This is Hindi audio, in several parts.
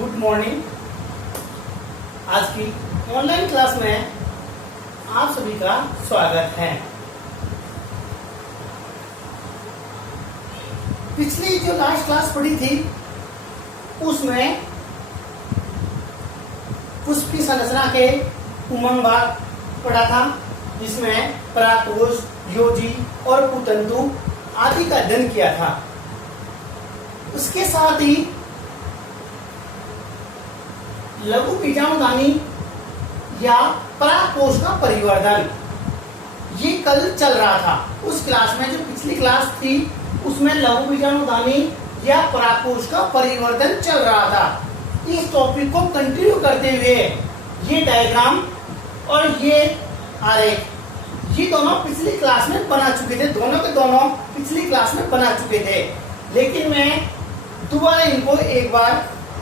Good morning. आज की ऑनलाइन क्लास में आप सभी का स्वागत है। पिछली जो लास्ट क्लास पढ़ी थी उसमें पुष्प की संरचना के उमंग भाग पढ़ा था, जिसमें परागकोश, योजी और पुतंतु आदि का अध्ययन किया था। उसके साथ ही लघु बीजाणुधानी या परागकोश का परिवर्धन ये कल चल रहा था। उस क्लास में जो पिछली क्लास थी उसमें लघु बीजाणुधानी या परागकोश का परिवर्धन चल रहा था। इस टॉपिक को कंटिन्यू करते हुए ये डायग्राम और ये आरेख ये दोनों पिछली क्लास में बना चुके थे। दोनों के दोनों पिछली क्लास में बना चुके थे, लेकिन मैं दोबारा इनको एक बार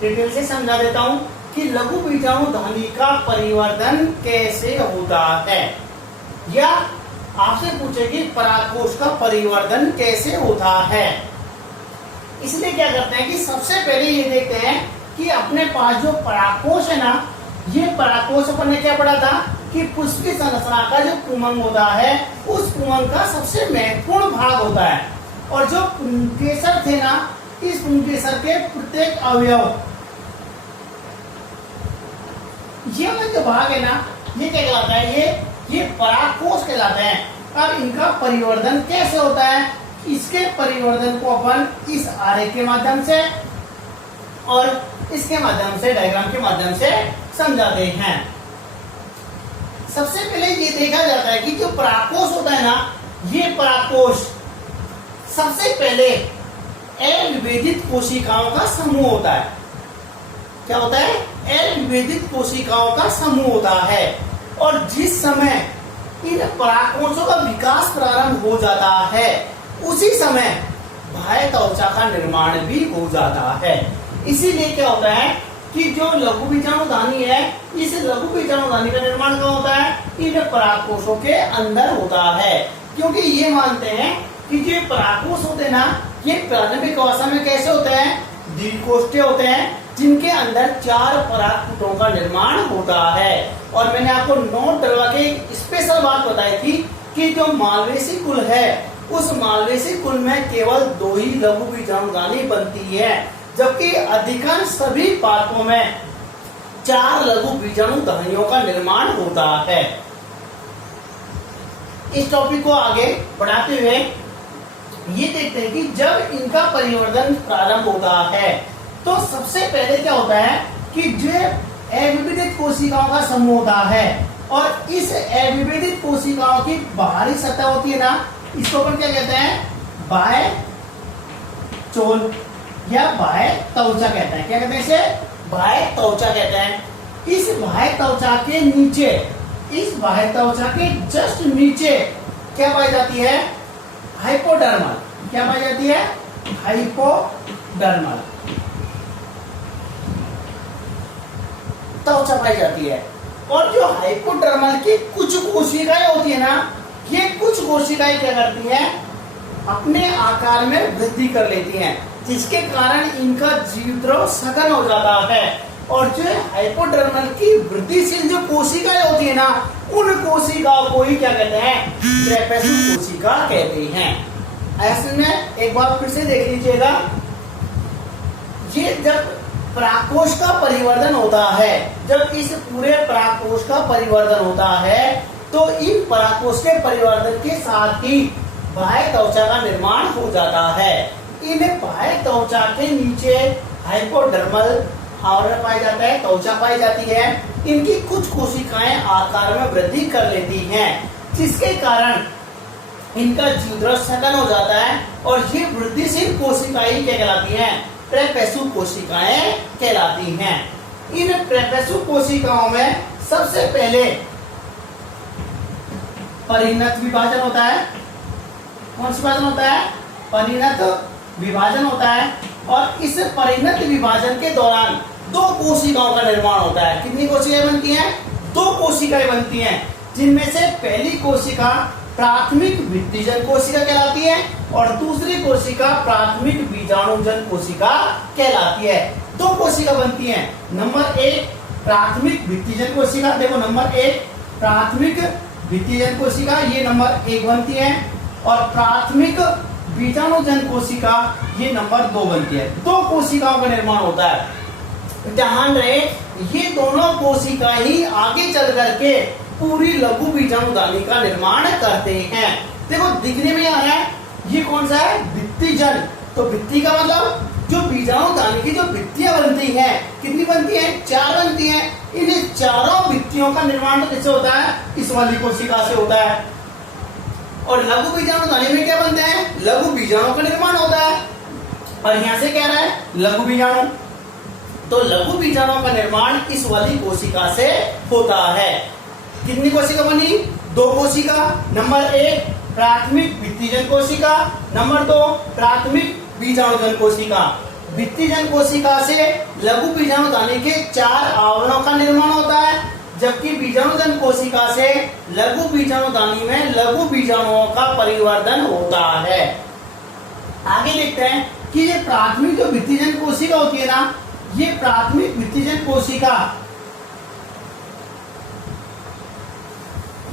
डिटेल से समझा देता हूं कि लघु बीजाणुधानी का परिवर्धन कैसे होता है, या आपसे पूछे कि परागकोश का परिवर्धन कैसे होता है। इसलिए क्या करते हैं कि सबसे पहले ये देखते हैं कि अपने पास जो परागकोश है ना, ये परागकोश अपन ने क्या पढ़ा था कि पुष्प की संरचना का जो पुंमंग होता है उस पुंमंग का सबसे महत्वपूर्ण भाग होता है। और जो पुंकेसर थे ना, इस पुंकेसर के प्रत्येक अवयव ये जो भाग है ना, ये क्या कहलाता है, ये परागकोश कहलाते हैं। अब इनका परिवर्धन कैसे होता है, इसके परिवर्धन को अपन इस आरेख के माध्यम से और इसके माध्यम से, डायग्राम के माध्यम से समझाते हैं। सबसे पहले ये देखा जाता है कि जो परागकोश होता है ना, ये परागकोश सबसे पहले अविभेदित कोशिकाओं का समूह होता है। क्या होता है? अविभेदित कोशिकाओं का समूह होता है। और जिस समय इन परागकोशों का विकास प्रारंभ हो जाता है उसी समय बाह्य त्वचा का निर्माण भी हो जाता है। इसीलिए क्या होता है कि जो लघु बीजाणुधानी है, इस लघु बीजाणुधानी का निर्माण कहाँ होता है? इन परागकोशों के अंदर होता है। क्योंकि ये मानते हैं कि जो परागकोश होते हैं ना, ये प्रारंभिक अवस्था में कैसे होते हैं? द्विकोष्ठीय होते हैं, जिनके अंदर 4 परागकूटों का निर्माण होता है। और मैंने आपको नोट डलवा के एक स्पेशल बात बताई थी कि जो मालवेसी कुल है, उस मालवेसी कुल में केवल 2 ही लघु बीजाणुधानी बनती है, जबकि अधिकांश सभी पादपों में 4 लघु बीजाणुधानियों का निर्माण होता है। इस टॉपिक को आगे बढ़ाते हुए ये देखते हैं कि जब इनका परिवर्धन प्रारंभ होता है तो सबसे पहले क्या होता है कि जो अविभेदित कोशिकाओं का समूह होता है, और इस अविभेदित कोशिकाओं की बाहरी सतह होती है ना, इसको अपन क्या कहते हैं? बाह्य चोल या बाह्य त्वचा कहते हैं। क्या कहते हैं इसे? बाह्य त्वचा कहते हैं। इस बाह्य त्वचा के नीचे, इस बाह्य त्वचा के जस्ट नीचे क्या पाई जाती है? हाइपोडर्मल। क्या पाई जाती है? हाइपोडर्मल त्वचा पाई जाती है। और जो हाइपोडर्मल की कुछ कोशिकाएं होती है ना, ये कुछ कोशिकाएं क्या करती हैं? अपने आकार में वृद्धि कर लेती हैं, जिसके कारण इनका जीवद्रव सघन हो जाता है। और जो हाइपोडर्मल की वृद्धिशील जो कोशिकाएं होती है ना, उन कोशिकाओं को ही क्या कहते हैं? ट्रेपेजु कोशिका कहते हैं। ऐसे में एक बार फिर से देख लीजिएगा, ये जब परागकोश का परिवर्धन होता है, जब इस पूरे परागकोश का परिवर्धन होता है तो इन परागकोश के परिवर्धन के साथ ही बाह्य त्वचा का निर्माण हो जाता है। इन बाह्य त्वचा के नीचे हाइपोडर्मल आवरण पाया जाता है, त्वचा पाई जाती है। इनकी कुछ कोशिकाएं आकार में वृद्धि कर लेती हैं, जिसके कारण इनका जीवद्रव सघन हो जाता है। और ये वृद्धिशील कोशिकाएं क्या कहलाती हैं? ट्रेपेजु कोशिकाएं कहलाती हैं। इन ट्रेपेजु कोशिकाओं में सबसे पहले परिणत विभाजन होता है। कौन सा विभाजन होता है? परिणत विभाजन होता है। और इस परिणत विभाजन के दौरान 2 कोशिकाओं का निर्माण होता है। कितनी कोशिकाएं बनती हैं? 2 कोशिकाएं बनती हैं, जिनमें से पहली कोशिका प्राथमिक भित्तिजन कोशिका कहलाती है और दूसरी कोशिका प्राथमिक बीजाणुजन कोशिका कहलाती है। 2 कोशिका बनती हैं। नंबर 1 प्राथमिक भित्तिजन कोशिका, देखो नंबर 1 प्राथमिक भित्तिजन कोशिका ये नंबर 1 बनती है, और प्राथमिक बीजाणुजन कोशिका ये नंबर 2 बनती है। 2 कोशिकाओं का निर्माण होता है। ध्यान रहे ये दोनों कोशिका ही आगे चल करके पूरी लघु बीजाणुदानी का निर्माण करते हैं। देखो दिखने में आ रहा है ये कौन सा है, भित्तिजन। तो भित्ति का मतलब जो बीजाणुदानी की जो भित्तियां बनती हैं, कितनी बनती हैं, 4 बनती हैं। इन चारों भित्तियों का निर्माण तो किससे होता है, इस वाली कोशिका से होता है। और लघु बीजाणुदानी में क्या बनते हैं, लघु बीजाणु का निर्माण होता है। और यहां से कह रहा है लघु बीजाणु, तो लघु बीजाणु का निर्माण इस वाली कोशिका से होता है। कितनी कोशिका बनी, 2 कोशिका। नंबर 1 प्राथमिक भित्तिजन कोशिका, नंबर 2 प्राथमिक बीजाणुजन कोशिका। भित्तिजन कोशिका से लघु बीजाणुदानी के 4 आवरणों का निर्माण होता है, जबकि बीजाणुजन कोशिका से लघु बीजाणुदानी में लघु बीजाणुओं का परिवर्धन होता है। आगे देखते हैं कि ये प्राथमिक जो भित्तिजन कोशिका होती है ना, ये प्राथमिक भित्तिजन कोशिका,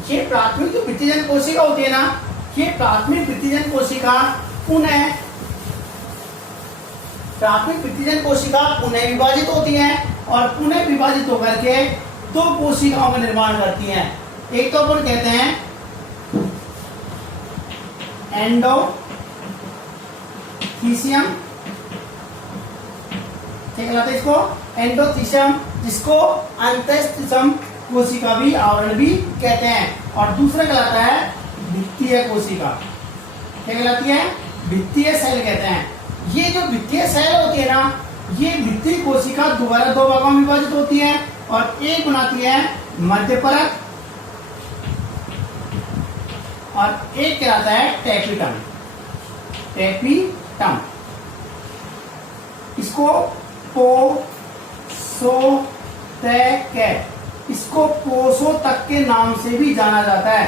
ये प्राथमिक जो भित्तिजन कोशिका होती है ना, ये प्राथमिक भित्तिजन कोशिका पुनः प्राथमिक भित्तिजन कोशिका पुनः विभाजित होती हैं, और पुनः विभाजित होकर के 2 कोशिकाओं का निर्माण करती हैं। एक तो अपन कहते हैं एंडोथीसियम, क्या कहलाता है इसको, एंडोथीसियम, जिसको अंतःस्थम कोशिका भी, आवरण भी कहते हैं। और दूसरा कहलाता है भित्तीय कोशिका, क्या कहलाती है, भित्तीय सेल कहते हैं। ये जो भित्तीय सेल होती है ना, ये भित्तीय कोशिका दोबारा 2 भागों में विभाजित होती है, और एक बनाती है मध्य परत, और एक कहलाता है टेपिटम, टेपिटम। इसको पोषोतक, इसको पोषो तक के नाम से भी जाना जाता है।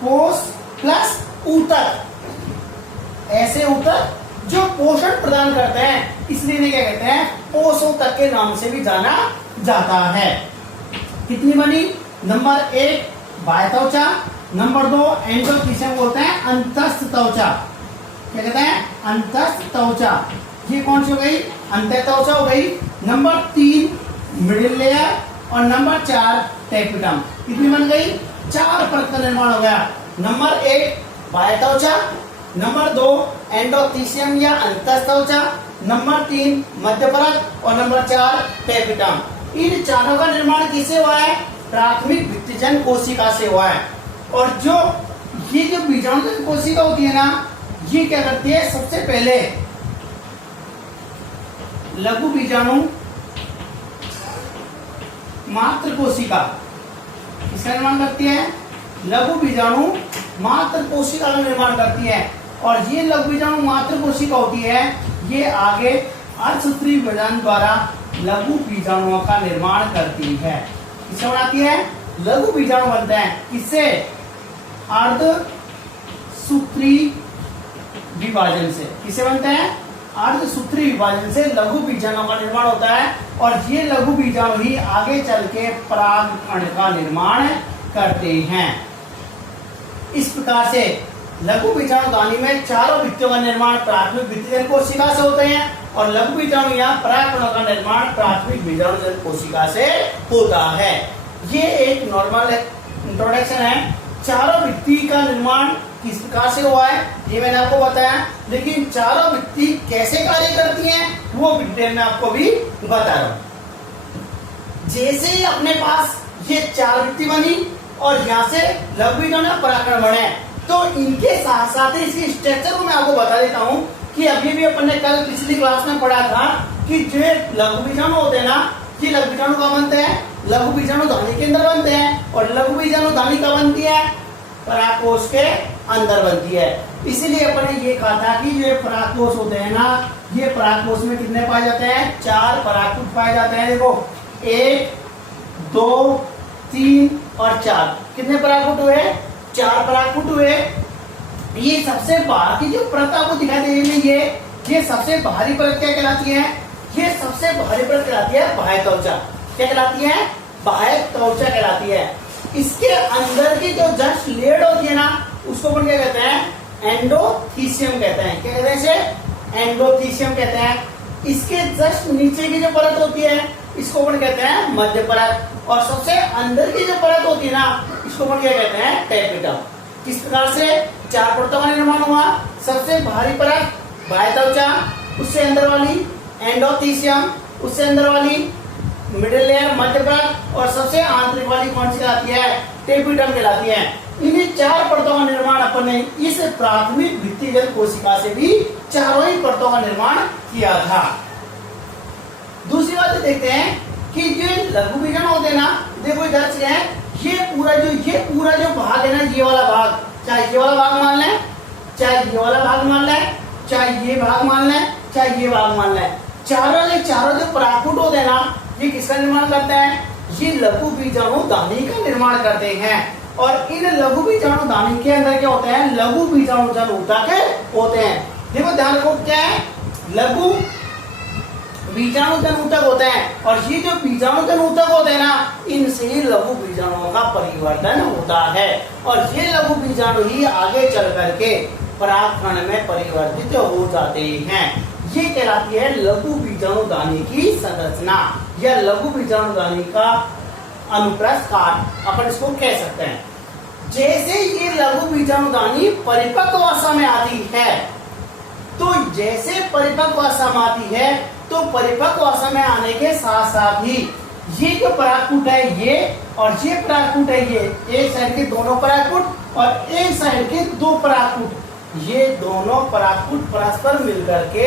पोष प्लस ऊतक, ऐसे ऊतक जो पोषण प्रदान करते हैं, इसलिए इन्हें क्या कहते हैं, पोषो तक के नाम से भी जाना जाता है। कितनी बनी, नंबर 1 बाह्य त्वचा, नंबर 2 एंडोथीसियम बोलते हैं अंतस्थ त्वचा, क्या कहते हैं, अंतस्थ त्वचा। ये कौन सी हो गई, अंतः त्वचा हो गई। नंबर 3 मिडिल लेयर, और नंबर 4 टेपिटम। कितनी बन गई, 4 परत का निर्माण हो गया। नंबर 1 बाह्य त्वचा, नंबर 2 एंडोथीसियम या अंतस्थ त्वचा, नंबर 3 मध्य परत, और नंबर 4 टेपिटम। इन चारों का निर्माण किससे हुआ है, प्राथमिक भित्तिजन कोशिका से हुआ है। और जो ये जो बीजाणुजन कोशिका होती है ना, ये क्या करती है, सबसे पहले लघु बीजाणु मात्र कोशिका, इसका निर्माण करती है, लघु बीजाणु मात्र कोशिका का निर्माण करती है। और ये लघु बीजाणु मात्र कोशिका होती है, ये आगे अर्धसूत्री विभाजन द्वारा लघु बीजाणुओं का निर्माण करती है। किससे बनाती है, लघु बीजाणु बनते हैं, किससे, अर्धसूत्री विभाजन से। किससे बनते हैं, अर्धसूत्री विभाजन से लघु बीजाणुओं का निर्माण होता है। और ये लघु बीजाणु ही आगे चल के परागकण का निर्माण करते हैं। इस प्रकार से लघु बीजाणुदानी में चारों भित्तियों का निर्माण प्राथमिक भित्तिजन कोशिका से होते हैं, और लघु बीजाणु या परागकणों का निर्माण प्राथमिक बीजाणुजन कोशिका से होता है। ये एक नॉर्मल इंट्रोडक्शन है। चारों भित्ति का निर्माण किस प्रकार से हुआ है ये मैंने आपको बताया, लेकिन चारों भित्ति कैसे कार्य करती हैं वो डिटेल में आपको भी बता रहा हूं। जैसे ही अपने पास ये 4 भित्ति बनी और यहाँ से लघु बीजाणु परागकण बने, तो इनके साथ साथ ही इसके स्ट्रक्चर को मैं आपको बता देता हूँ कि अभी भी अपन ने कल पिछली क्लास में पढ़ा था कि जो लघु बीजाणु होते हैं ना, ये लघु बीजाणु कहाँ बनते हैं, लघु बीजाणुधानी के अंदर बनते हैं। और लघु बीजाणुधानी कहाँ बनती है, परागकोश के अंदर बनती है। इसीलिए अपन ने ये कहा था कि ये परागकोश होते हैं ना, ये परागकोश में कितने पाए जाते हैं, 4 परागकूट पाए जाते हैं। देखो 1 2 3 और 4, कितने परागकूट हुए, 4 परागकूट हुए। ये सबसे बाहर की जो परत आपको दिखाई दे रही है, ये सबसे बाहरी परत क्या कहलाती है, ये सबसे भारी परत कहलाती है बाह्य त्वचा। क्या कहलाती है? बाह्य त्वचा कहलाती है। इसके अंदर की जो जस्ट लेयर होती है ना, उसको अपन क्या कहते हैं? एंडोथीसियम कहते हैं। क्या कहते हैं इसे? एंडोथीसियम कहते हैं। इसके जस्ट नीचे की जो परत होती है, इसको अपन कहते हैं मध्य परत। और सबसे अंदर की जो परत होती है ना, इसको अपन क्या कहते हैं? टेपिटम। किस प्रकार से 4 परतों का निर्माण हुआ? सबसे बाहरी परत बाह्य त्वचा, उससे अंदर वाली एंडोथीसियम, उससे अंदर वाली मिडिल लेयर मध्य परत, और सबसे आंतरिक वाली कौन सी कहलाती है? टेपिटम कहलाती है। इन्हीं 4 परतों का निर्माण अपन ने इस प्राथमिक भित्तिगत कोशिका से भी चारों ही परतों का निर्माण किया था। दूसरी बात देखते हैं कि जो लघु बीजाणु होते हैं ना, देखो इधर से है, ये पूरा जो भाग है ना, ये वाला भाग, चाहे ये वाला भाग मान लें, चाहे ये वाला भाग मान लें, चाहे ये भाग मान लें, चाहे ये भाग मान लें, चारों जो परागपुट होते हैं ना, ये किसका निर्माण करते हैं? ये लघु बीजाणु दानी का निर्माण करते हैं। और इन लघु बीजाणु दानी के अंदर क्या होते हैं? लघु बीजाणु जनऊतक होते हैं। देखो ध्यान रखो, क्या है? लघु बीजाणु जनऊतक होते हैं। और ये जो बीजाणु जनऊतक होते हैं ना, इनसे ही लघु बीजाणुओं का परिवर्तन होता है। और ये लघु बीजाणु ही आगे चल करके परागकण में परिवर्तित हो जाते हैं। ये कहलाती है लघु बीजाणु दानी की संरचना, या लघु बीजाणु दानी का अनुप्रस्थ काट अपन इसको कह सकते हैं। जैसे ये लघु बीजाणु दानी परिपक्व अवस्था में आती है, तो जैसे परिपक्व अवस्था में आती है, तो परिपक्व अवस्था में आने के साथ साथ ही ये जो परागपुट है ये, और ये परागपुट है ये, एक साइड के दोनों परागपुट और एक साइड के 2 परागपुट, ये दोनों परागपुट परस्पर मिलकर के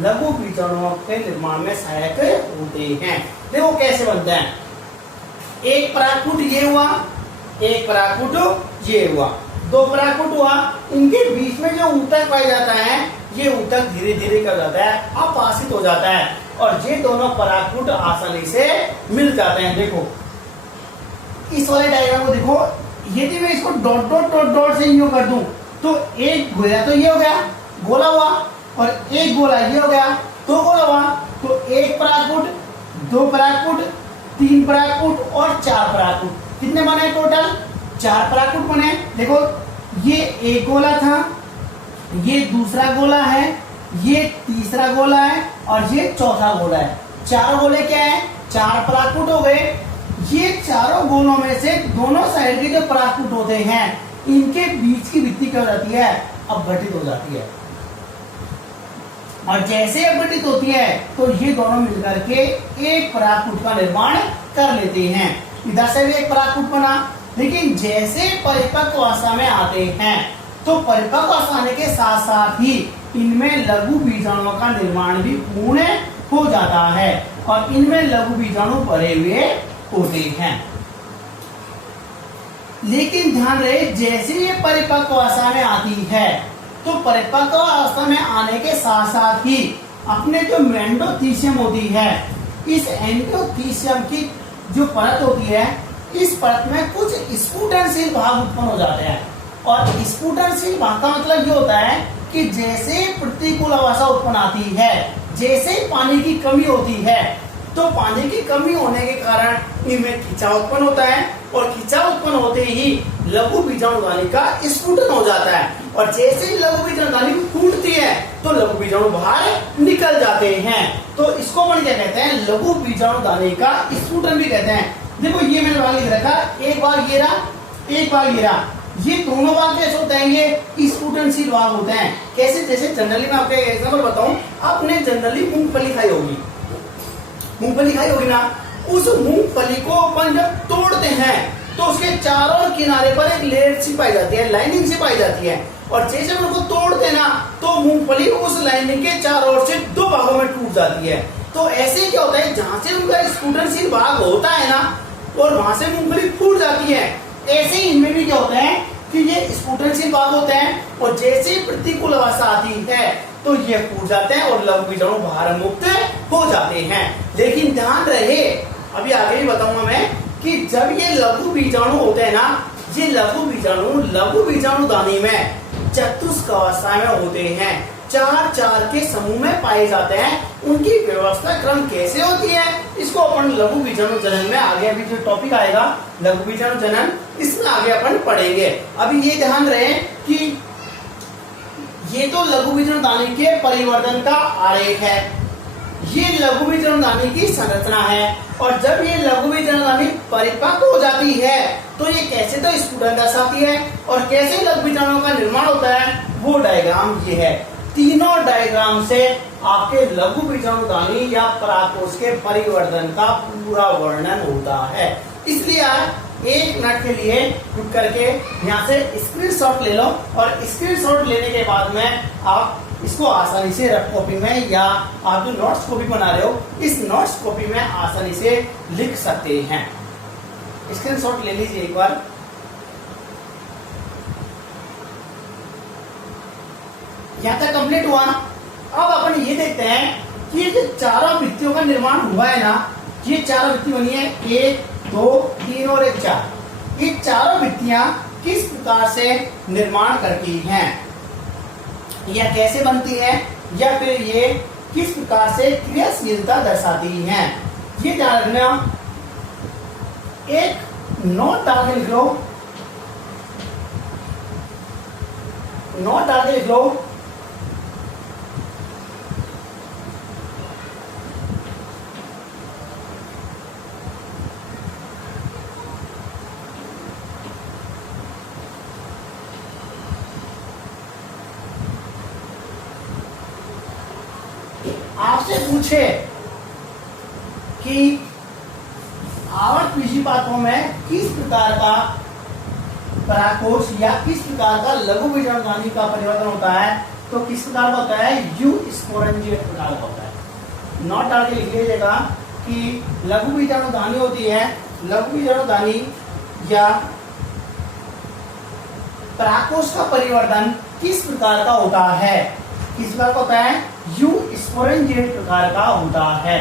लघु बीजाणुओं के निर्माण में सहायक होते हैं। देखो कैसे बनते हैं। एक परागपुट ये हुआ, एक परागपुट ये हुआ, 2 परागपुट हुआ, इनके बीच में जो ऊतक पाया जाता है, ये ऊतक धीरे धीरे क्या जाता है? अपाशित हो जाता है, और ये दोनों परागपुट आसानी से मिल जाते हैं। देखो इस वाले डायग्राम को देखो, यदि मैं इसको डॉट डॉट डॉट डॉट से यूं कर दूं, तो एक गोला तो ये हो गया, गोला हुआ, और एक गोला ये हो गया, 2 गोला हुआ। तो 1 परागपुट, 2 परागपुट, 3 परागपुट और 4 परागपुट। कितने बने टोटल? 4 परागपुट बने। देखो ये एक गोला था, ये दूसरा गोला है, ये तीसरा गोला है, और ये चौथा गोला है। 4 गोले क्या है? 4 परागपुट हो गए। ये चारों गोलों में से दोनों साइड के जो परागपुट होते हैं, इनके बीच की भित्ति क्या हो जाती है? अपघटित हो जाती है। और जैसे अपघटित होती है, तो ये दोनों मिलकर के एक परागपुट का निर्माण कर लेते हैं। इधर से भी एक परागपुट बना, लेकिन जैसे परिपक्व अवस्था में आते हैं, तो परिपक्व अवस्था आने के साथ साथ ही इनमें लघु बीजाणुओं का निर्माण भी पूर्ण हो जाता है, और इनमें लघु बीजाणु भरे हुए होते हैं। लेकिन ध्यान रहे, जैसे ये परिपक्व अवस्था में आती है, तो परिपक्व अवस्था में आने के साथ साथ ही अपने जो एंडोथीसियम होती है, इस एंडोथीसियम की जो परत होती है, इस परत में कुछ स्फुटनशील भाग उत्पन्न हो जाते हैं। और स्फुटनशील भाग का मतलब ये होता है कि जैसे प्रतिकूल अवस्था उत्पन्न आती है, जैसे पानी की कमी होती है, तो पानी की कमी होने के कारण इनमें खिंचाव उत्पन्न होता है, और खिंचाव उत्पन्न होते ही लघु बीजाणु दानी का स्फुटन हो जाता है। और जैसे ही लघु बीजाणु दानी फूटती है, तो लघु बीजाणु बाहर निकल जाते हैं। तो इसको अपन क्या कहते हैं? लघु बीजाणु दानी का स्फुटन भी कहते हैं। देखो ये मैंने भाग लिख रखा, एक भाग ये रहा, एक भाग ये रहा। ये दोनों भाग कैसे होते हैं? ये स्फुटनशील भाग होते हैं। कैसे? जैसे जनरली मैं आपको एक एग्जांपल बताऊं, आपने जनरली मूंगफली खाई होगी, मूंगफली खाई होगी ना, उस मूंगफली को अपन जब तोड़ते हैं, तो उसके चारों किनारे पर एक लेयर सी पाई जाती है, लाइनिंग सी पाई जाती है। और जैसे हम उसको तोड़ते हैं ना, तो मूंगफली उस लाइनिंग के चारों ओर से 2 भागों में टूट जाती है। तो ऐसे क्या होता है, जहां से उनका स्फुटनशील भाग होता है ना, और वहां से मूंगफली फूट जाती है, ऐसे ही इनमें भी क्या होता है कि ये स्फुटनशील भाग होते हैं, और जैसे ही प्रतिकूल अवस्था आती है, तो ये फूट जाते हैं और लघु बीजाणु बाहर मुक्त हो जाते हैं। लेकिन ध्यान रहे, अभी आगे भी बताऊंगा मैं, कि जब ये लघु बीजाणु होते हैं ना, ये लघु बीजाणु दानी में चतुष्क अवस्था में होते हैं। चार चार के समूह में पाए जाते हैं। उनकी व्यवस्था क्रम कैसे होती है, इसको अपन लघु बीजाणु जनन में आगे अभी जो टॉपिक आएगा लघु बीजाणु जनन, इसमें आगे अपन पढ़ेंगे। अभी ये ध्यान रहे कि ये तो लघु बीजाणु दानी के परिवर्तन का आरेख है, ये लघु बीजाणु दानी की संरचना है। और जब ये लघु बीजाणु दानी परिपक्व हो जाती है तो ये कैसे तो स्फुटन दर्शाती है और कैसे लघु बीजाणुओं का निर्माण होता है वो डायग्राम ये है। तीनों डायग्राम से आपके लघु बीजाणु दानी या परागकोश के परिवर्तन का पूरा वर्णन होता है। इसलिए आप 1 मिनट के लिए रुक करके यहाँ से स्क्रीनशॉट ले लो और स्क्रीनशॉट लेने के बाद में आप इसको आसानी से रफ कॉपी में या आप जो नोट्स कॉपी बना रहे हो इस नोट्स कॉपी में आसानी से लिख सकते हैं। स्क्रीनशॉट ले लीजिए एक बार। यहाँ तक कंप्लीट हुआ। अब अपन ये देखते हैं कि ये जो चारों भित्तियों का निर्माण हुआ है ना, ये चारों भित्ति बनी है 1 2 3 और 1 4। ये चारों भित्तियां किस प्रकार से निर्माण करती हैं या कैसे बनती है या फिर ये किस प्रकार से क्रियाशीलता दर्शाती हैं, ये ध्यान रखना। एक नोट डाल के लिख लो, नोट डाल के लिख लो। आपसे पूछे कि आवर्त बीजी पात्रों में किस प्रकार का परागकोश या किस प्रकार का लघु बीजाणु दानी का परिवर्तन होता है, तो किस प्रकार का होता है, यू स्पोरेंजिएट प्रकार का होता है। नोट डाल के लिख लीजिएगा कि लघु बीजाणु दानी होती है, लघु बीजाणु दानी या परागकोश का परिवर्तन किस प्रकार का होता है, किस प्रकार का होता है, यू स्पोरेंजिएट प्रकार का होता है।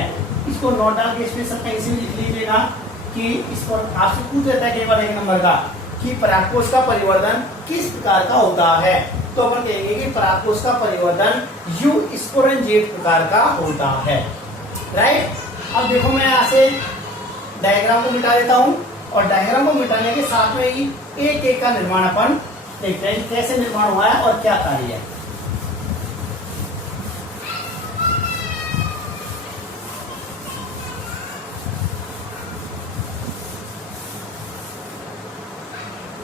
इसको नोट डाल के स्पेशल कहीं से भी लिख लीजिएगा कि इसको आपसे पूछ देता है केवल 1 नंबर का कि परागकोश का परिवर्तन किस प्रकार का होता है, तो अपन कहेंगे कि परागकोश का परिवर्तन यू स्पोरेंजिएट प्रकार का होता है। राइट। अब देखो मैं यहाँ से डायग्राम को मिटा देता हूँ और डायग्राम को मिटाने के साथ में ही एक एक का निर्माण अपन देखते हैं कैसे निर्माण हुआ है और क्या कार्य है।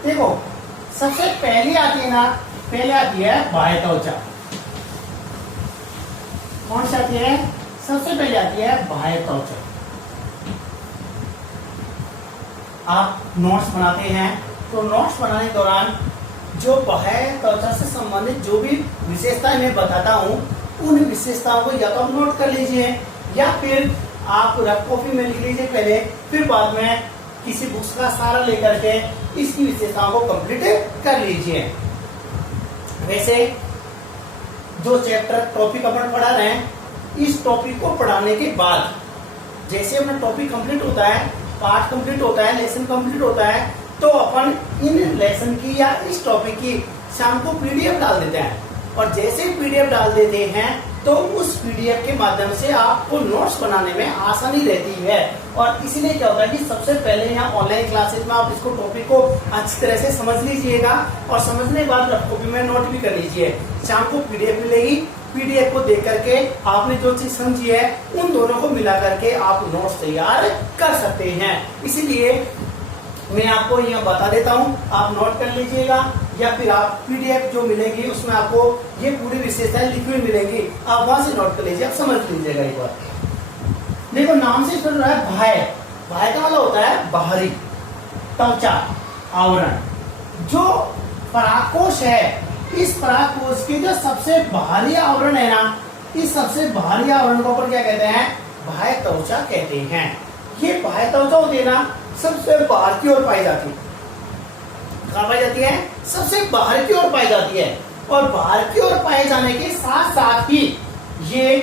देखो सबसे पहले आती है ना, पहले आती है बाह्य त्वचा। कौन सी आती है, सबसे पहले आती है बाह्य त्वचा। आप नोट्स बनाते हैं तो नोट्स बनाने के दौरान जो बाह्य त्वचा से संबंधित जो भी विशेषताएं मैं बताता हूँ उन विशेषताओं को या तो आप नोट कर लीजिए या फिर आप रफ कॉपी में लिख लीजिए पहले, फिर बाद में किसी बुक्स का सहारा लेकर के इसकी विशेषताओं को कंप्लीट कर लीजिए। वैसे जो चैप्टर टॉपिक अपन पढ़ा रहे हैं, इस टॉपिक को पढ़ाने के बाद जैसे अपना टॉपिक कंप्लीट होता है, पार्ट कंप्लीट होता है, लेसन कंप्लीट होता है, तो अपन इन लेसन की या इस टॉपिक की शाम को पीडीएफ डाल देते हैं। और जैसे पीडीएफ डाल देते हैं तो उस पीडीएफ के माध्यम से आपको नोट्स बनाने में आसानी रहती है। और इसीलिए क्या होता है कि सबसे पहले यहाँ ऑनलाइन क्लासेस में आप इसको टॉपिक को अच्छी तरह से समझ लीजिएगा और समझने के बाद रफ कॉपी में नोट भी कर लीजिए। शाम को पीडीएफ मिलेगी, पीडीएफ को देख करके आपने जो चीज समझी है उन दोनों को मिला करके आप नोट्स तैयार कर सकते हैं। इसीलिए मैं आपको यहाँ बता देता हूँ, आप नोट कर लीजिएगा या फिर आप पीडीएफ जो मिलेगी उसमें आपको ये पूरी विशेषताएं लिखी हुई मिलेंगी, आप वहां से नोट कर लीजिए, आप समझ लीजिएगा एक बार। देखो नाम से चल रहा है बाह्य, बाह्य का मतलब होता है बाहरी त्वचा आवरण। जो परागकोश है, इस परागकोश की जो सबसे बाहरी आवरण है ना, इस सबसे बाहरी आवरण को अपन क्या कहते हैं, बाह्य त्वचा कहते हैं। ये बाह्य त्वचा होती है ना, सबसे बाहर की ओर पाई जाती है। कहाँ पाई जाती है, सबसे बाहर की ओर पाई जाती है। और बाहर की ओर पाए जाने के साथ साथ ही ये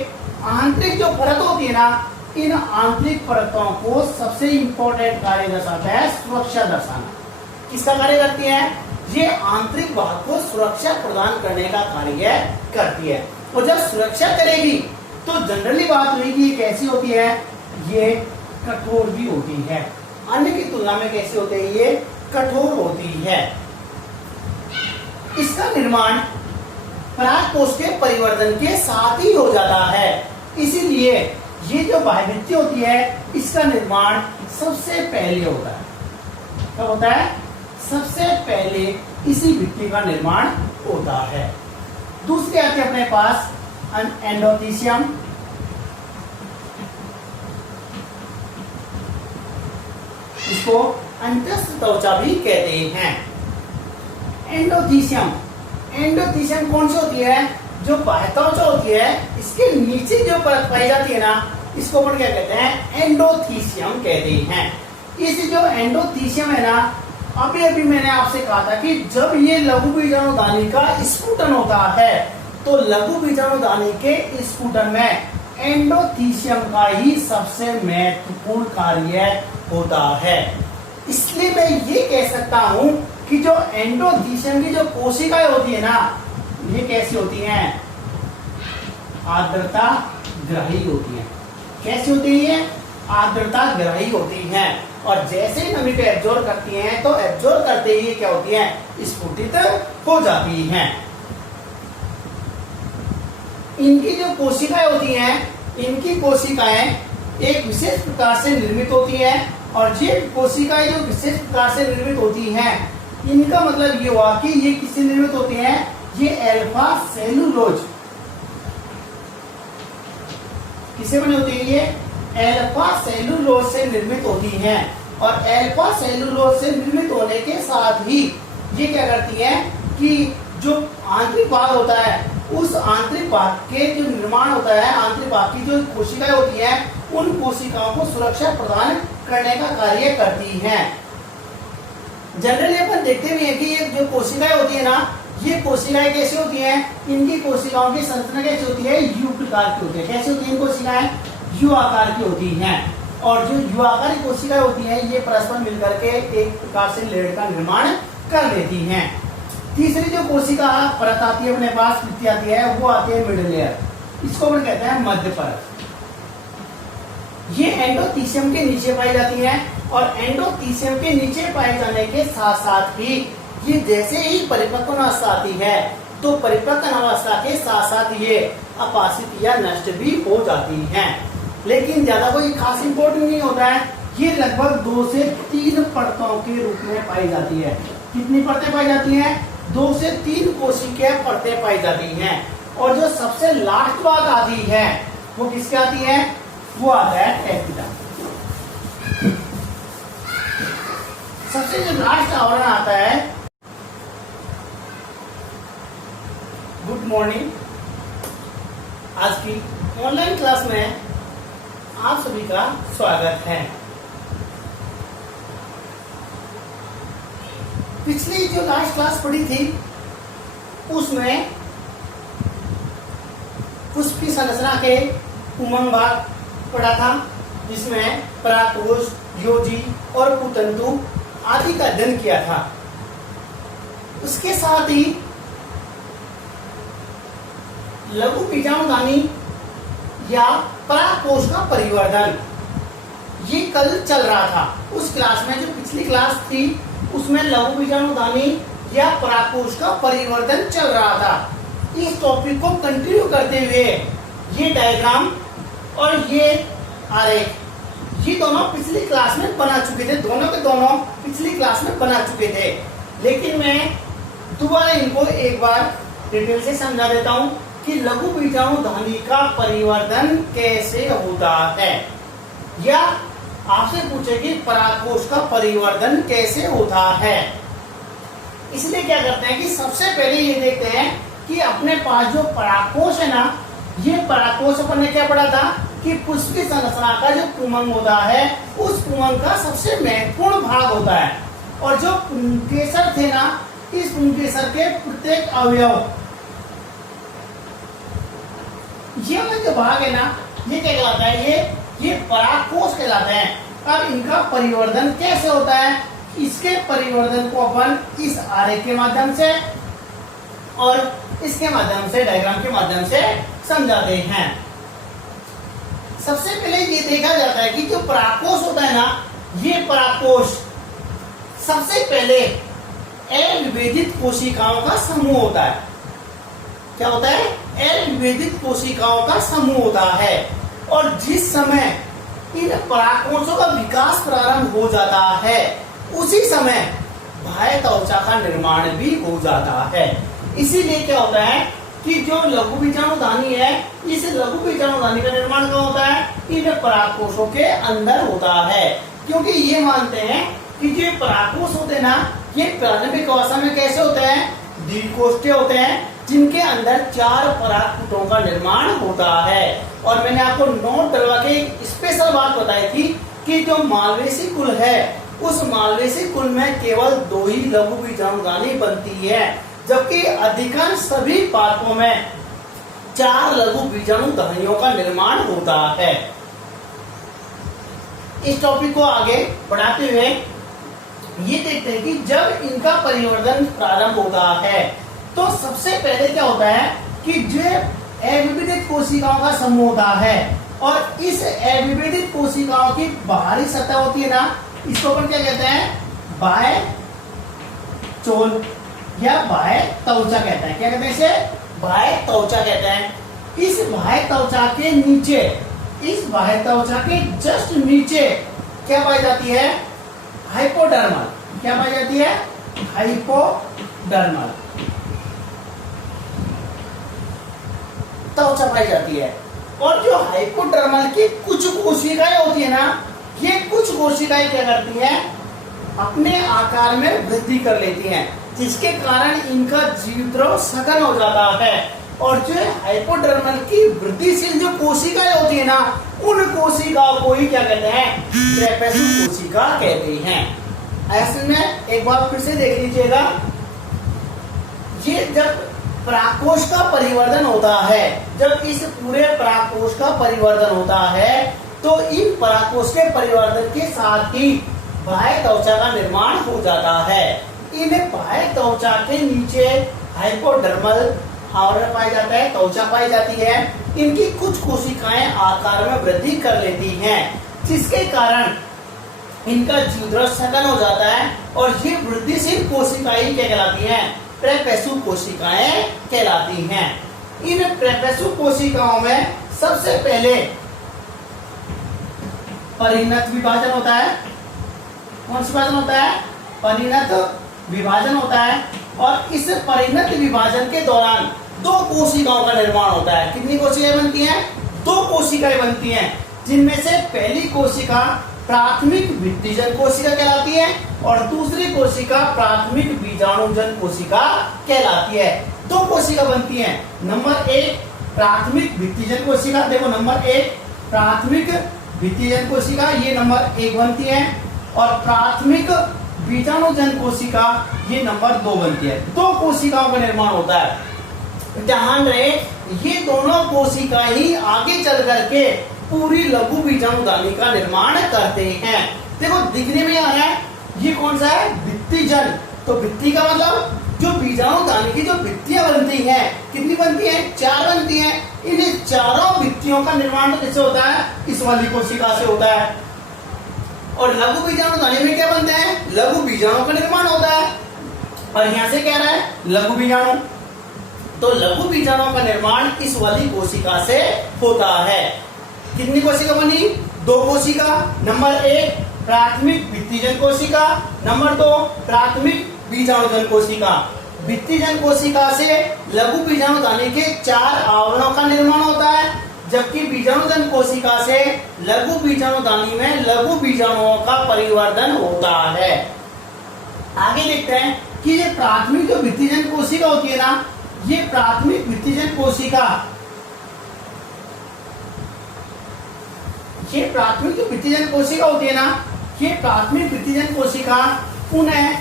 आंतरिक जो परत होती है ना, इन आंतरिक परतों को सबसे इंपॉर्टेंट कार्य दर्शाता है सुरक्षा दर्शाना। किसका कार्य करती है, ये आंतरिक भाग को सुरक्षा प्रदान करने का कार्य करती है। और जब सुरक्षा करेगी तो जनरली बात हुई कि ये कैसी होती है, ये कठोर भी होती है, अन्य की तुलना में कैसी होती है, ये कठोर होती है। इसका निर्माण परागकोश के परिवर्तन के साथ ही हो जाता है, इसीलिए ये जो बाह्यभित्ति होती है इसका निर्माण सबसे पहले होता है। कब होता है? सबसे पहले इसी भित्ति का निर्माण होता है। दूसरी आती है अपने पास एंडोथीसियम। इसको अंतस्थ त्वचा भी कहते हैं। एंडोथीसियम, एंडोथीसियम कौन सी होती है? जो बाह्य त्वचा होती है इसके नीचे जो परत पाई जाती है ना, इसको अपन क्या कहते हैं? एंडोथीसियम कहते हैं। इस जो एंडोथीसियम है ना, अभी अभी मैंने आपसे कहा था कि जब ये लघु बीजाणुधानी का स्फुटन होता है तो लघु बीजाणुधानी के स्फुटन में एंडोथीसियम का ही सबसे महत्वपूर्ण कार्य होता है। इसलिए मैं ये कह सकता हूं कि जो एंडोथीसियम की जो कोशिकाएं होती है ना, ये कैसी होती हैं? आर्द्रता ग्राही होती हैं। कैसी होती है? आर्द्रता ग्राही होती हैं। और जैसे ही नमी को एब्जॉर्ब करती हैं तो एब्जॉर्ब करते ही क्या होती हैं? स्फुटित हो जाती हैं। इनकी जो कोशिकाएं होती हैं, इनकी कोशिकाएं एक विशेष प्रकार से निर्मित होती हैं, और ये कोशिकाएं जो विशेष प्रकार से निर्मित होती हैं, इनका मतलब ये हुआ कि ये किससे निर्मित होती हैं? ये अल्फा सेलुलोज, किससे बनी होती है? ये अल्फा सेलुलोज से निर्मित होती हैं। और अल्फा सेलुलोज से निर्मित होने के साथ ही ये क्या करती हैं कि जो आंतरिक भाग होता है, उस आंतरिक भाग के जो निर्माण होता है, आंतरिक भाग की जो कोशिकाएं होती हैं, उन कोशिकाओं को सुरक्षा प्रदान करने का कार्य करती हैं। जनरली अपन देखते भी हैं कि ये जो कोशिकाएं होती है ना, ये कोशिकाएं कैसी होती हैं? इनकी कोशिकाओं की संरचना कैसी होती है? यू प्रकार की होती है। कैसी होती है? इन कोशिकाएं यू आकार की होती हैं। और जो यू आकार की कोशिकाएं होती हैं, ये परस्पर मिलकर के एक प्रकार से लेड का निर्माण कर लेती हैं। तीसरी जो कोशिका परत आती है अपने पास, द्वितीय आती है, वो आती है मिडिल लेयर। इसको अपन कहते हैं मध्य परत। ये एंडोथीसियम के नीचे पाई जाती है, और एंडोथीसियम के नीचे पाए जाने के साथ साथ ही ये जैसे ही परिपक्व अवस्था आती है तो परिपक्व अवस्था के साथ साथ ये अपासित या नष्ट भी हो जाती हैं। लेकिन ज्यादा कोई खास इंपॉर्टेंट नहीं होता है। ये लगभग 2 से 3 परतों के रूप में पाई जाती है। कितनी परतें पाई जाती हैं? 2 से 3 कोशिकीय परतें पाई जाती हैं। और जो सबसे लास्ट बात आती है वो किसकी आती है? वो आता है एपिडा। सबसे जो लास्ट आवरण आता है, गुड मॉर्निंग। आज की ऑनलाइन क्लास में आप सभी का स्वागत है। पिछली जो लास्ट क्लास पढ़ी थी उसमें पुष्प की संरचना के उमंग भाग पढ़ा था, जिसमें परागकोश, योजी और पुतंतु आदि का अध्ययन किया था। उसके साथ ही लघु बीजाणुधानी या परागकोश का परिवर्धन ये कल चल रहा था। उस क्लास में, जो पिछली क्लास थी, उसमें लघु बीजाणुधानी या परागकोश का परिवर्तन चल रहा था। इस टॉपिक को कंटिन्यू करते हुए ये डायग्राम और ये आरेख, ये दोनों पिछली क्लास में बना चुके थे। दोनों के दोनों पिछली क्लास में बना चुके थे, लेकिन मैं दोबारा इनको एक बार डिटेल से समझा देता हूं कि लघु बीजाणुधानी का परिवर्तन कैसे होता है, या आपसे पूछे कि परागकोश का परिवर्तन कैसे होता है। इसलिए क्या करते हैं कि सबसे पहले ये देखते हैं कि अपने पास जो परागकोश है ना, ये परागकोश अपन ने क्या पढ़ा था कि पुष्प की संरचना का जो पुंमंग होता है, उस पुंमंग का सबसे महत्वपूर्ण भाग होता है। और जो पुंकेसर थे ना, इस पुंकेसर के प्रत्येक अवयव, ये वाला जो भाग है ना, ये क्या कहलाता है? ये परागकोश कहलाते हैं। अब इनका परिवर्धन कैसे होता है? इसके परिवर्धन को अपन इस आरेख के माध्यम से और इसके माध्यम से, डायग्राम के माध्यम से समझाते हैं। सबसे पहले ये देखा जाता है कि जो परागकोश होता है ना, ये परागकोश सबसे पहले अविभेदित कोशिकाओं का समूह होता है। क्या होता है? अविभेदित कोशिकाओं का समूह होता है। और जिस समय इन परागकोशों का विकास प्रारंभ हो जाता है, उसी समय बाह्य त्वचा का निर्माण भी हो जाता है। इसीलिए क्या होता है कि जो लघु बीजाणुधानी है, इस लघु बीजाणुधानी का निर्माण कहाँ होता है? इन परागकोशों के अंदर होता है। क्योंकि ये मानते हैं कि जो परागकोश होते हैं ना, ये प्रारंभिक अवस्था में कैसे होते हैं? द्विकोष्ठीय होते हैं, जिनके अंदर 4 परागकूटों का निर्माण होता है। और मैंने आपको नोट डलवा के एक स्पेशल बात बताई थी कि जो मालवेसी कुल है, उस मालवेसी कुल में केवल 2 ही लघु बीजाणुधानी बनती है, जबकि अधिकांश सभी पादपों में 4 लघु बीजाणुधानियों का निर्माण होता है। इस टॉपिक को आगे बढ़ाते हुए ये देखते हैं कि जब इनका परिवर्तन प्रारंभ होता है, तो सबसे पहले क्या होता है कि जो अविभेदित कोशिकाओं का समूह होता है, और इस अविभेदित कोशिकाओं की बाहरी सतह होती है ना, इसको अपन क्या कहते हैं? बाह्य चोल या बाह्य त्वचा कहते हैं। क्या कहते हैं इसे? बाह्य त्वचा कहते हैं। इस बाह्य त्वचा के नीचे, इस बाह्य त्वचा के जस्ट नीचे क्या पाई जाती है? हाइपोडर्मल। क्या पाई जाती है? हाइपोडर्मल त्वचा पाई जाती है। और जो हाइपोडर्मल की कुछ कोशिकाएं होती है ना, ये कुछ कोशिकाएं क्या करती हैं? अपने आकार में वृद्धि कर लेती हैं, जिसके कारण इनका जीवद्रव सघन हो जाता है। और जो हाइपोडर्मल की वृद्धिशील जो कोशिकाएं होती है ना, उन कोशिकाओं को ही क्या कहते हैं? ट्रेपेजो कोशिका कहते हैं। ऐसे में एक बार फिर से देख लीजिएगा, ये जब परागकोश का परिवर्तन होता है, जब इस पूरे परागकोश का परिवर्तन होता है, तो इन परागकोश के परिवर्तन के साथ ही बाह्य त्वचा का निर्माण हो जाता है। इन बाह्य त्वचा के नीचे हाइपोडर्मल आवरण पाया जाता है, त्वचा पाई जाती है। इनकी कुछ कोशिकाएं आकार में वृद्धि कर लेती हैं, जिसके कारण इनका जीवद्रव सघन हो जाता है। और ये वृद्धिशील कोशिकाएं क्या कहलाती हैं? प्रेपेसु कोशिकाएं कहलाती हैं। इन प्रेपेसु कोशिकाओं में सबसे पहले परिणत विभाजन होता है। कौन सा विभाजन होता है? परिणत विभाजन होता है। और इस परिणत विभाजन के दौरान 2 कोशिकाओं का निर्माण होता है। कितनी कोशिकाएं बनती हैं? 2 कोशिकाएं बनती हैं, जिनमें से पहली कोशिका प्राथमिक भित्तिजन कोशिका कहलाती है, और दूसरी कोशिका प्राथमिक बीजाणुजन कोशिका कहलाती है। 2 कोशिका बनती हैं। नंबर 1 प्राथमिक भित्तिजन कोशिका, देखो नंबर 1 प्राथमिक भित्तिजन कोशिका, ये नंबर 1 बनती है। और प्राथमिक बीजाणुजन कोशिका ये नंबर 2 बनती है। 2 कोशिकाओं का निर्माण होता है। ध्यान रहे, ये दोनों कोशिका ही आगे चल करके पूरी लघु बीजाणुधानी का निर्माण करते हैं। देखो दिखने में आ रहा है, ये कौन सा है? भित्तिजन। तो भित्ति का मतलब जो बीजाणुधानी की जो भित्तियां बनती हैं, कितनी बनती हैं? 4 बनती हैं। इन चारों भित्तियों का निर्माण तो किससे होता है? इस वाली कोशिका से होता है। और लघु बीजाणुधानी में क्या बनते हैं? लघु बीजाणु का निर्माण होता है। और यहां से कह रहा है लघु बीजाणु, तो लघु बीजाणु का निर्माण इस वाली कोशिका से होता है। कितनी कोशिका बनी? 2 कोशिका। नंबर 1 प्राथमिक भित्तिजन कोशिका, नंबर 2 प्राथमिक बीजाणुजन कोशिका। भित्तिजन कोशिका से लघु बीजाणुधानी के 4 आवरणों का निर्माण होता है, जबकि बीजाणुजन कोशिका से लघु बीजाणुधानी में लघु बीजाणुओं का परिवर्तन होता है। आगे देखते हैं कि ये प्राथमिक जो भित्तिजन कोशिका होती है ना, ये प्राथमिक भित्तिजन कोशिका, ये प्राथमिक जो भित्तिजन कोशिका होती है ना, ये प्राथमिक भित्तिजन कोशिका पुनः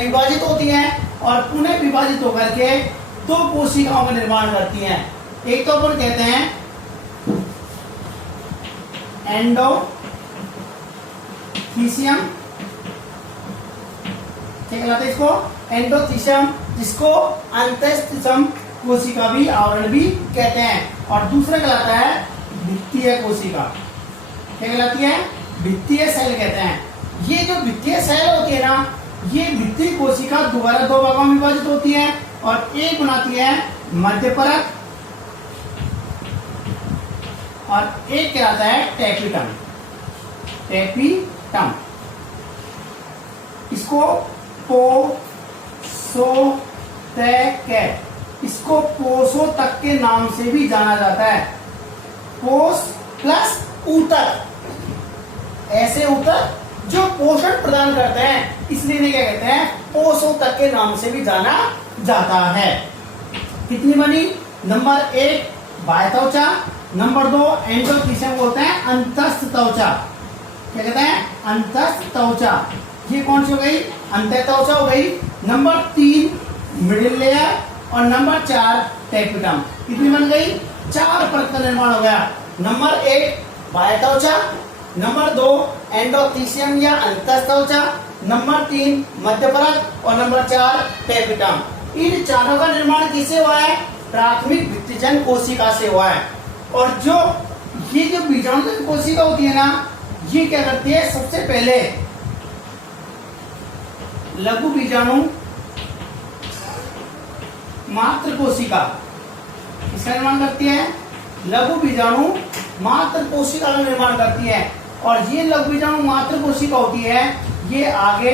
विभाजित होती हैं, और पुनः विभाजित होकर के 2 कोशिकाओं का निर्माण करती हैं। एक तो अपन कहते हैं एंडोथीसियम, क्या कहलाता है इसको? एंडोथीसियम, जिसको अंतःस्थितम कोशिका भी आवरण भी कहते हैं। और दूसरा कहलाता है भित्तीय कोशिका। क्या कहलाती है? भित्तीय सेल कहते हैं। ये जो भित्तीय सेल होती है ना, ये भित्तीय कोशिका दोबारा दो भागों में विभाजित होती है और एक बनाती है मध्य परत और एक कहलाता है टेपिटम। टेपिटम इसको इसको पोषो तक के नाम से भी जाना जाता है। पोष प्लस ऊतक, ऐसे ऊतक जो पोषण प्रदान करते हैं, इसलिए इन्हें क्या कहते हैं? पोषो तक के नाम से भी जाना जाता है। कितनी बनी? नंबर 1 बाह्य त्वचा, नंबर 2 एंडोथीसियम बोलते हैं अंतस्थ त्वचा। क्या कहते हैं? अंतस्थ त्वचा। ये कौन सी हो गई? अंतः त्वचा हो गई। नंबर 3 मिडिल लेयर और नंबर 4 टेपिटम। कितनी बन गई? 4 परत का निर्माण हो गया। नंबर 1 बाह्य त्वचा, नंबर 2 एंडोथीसियम या अंतस्थ त्वचा, नंबर 3 मध्य परत और नंबर 4 टेपिटम। इन चारों का निर्माण किससे हुआ है? प्राथमिक भित्तिजन कोशिका से हुआ है। और जो ये जो बीजाणुजन कोशिका होती है ना, ये क्या करती है? सबसे पहले लघु बीजाणु मात्र कोशिका इसका निर्माण करती है। लघु बीजाणु मात्र कोशिका का निर्माण करती है और ये लघु बीजाणु मात्र कोशिका होती है, ये आगे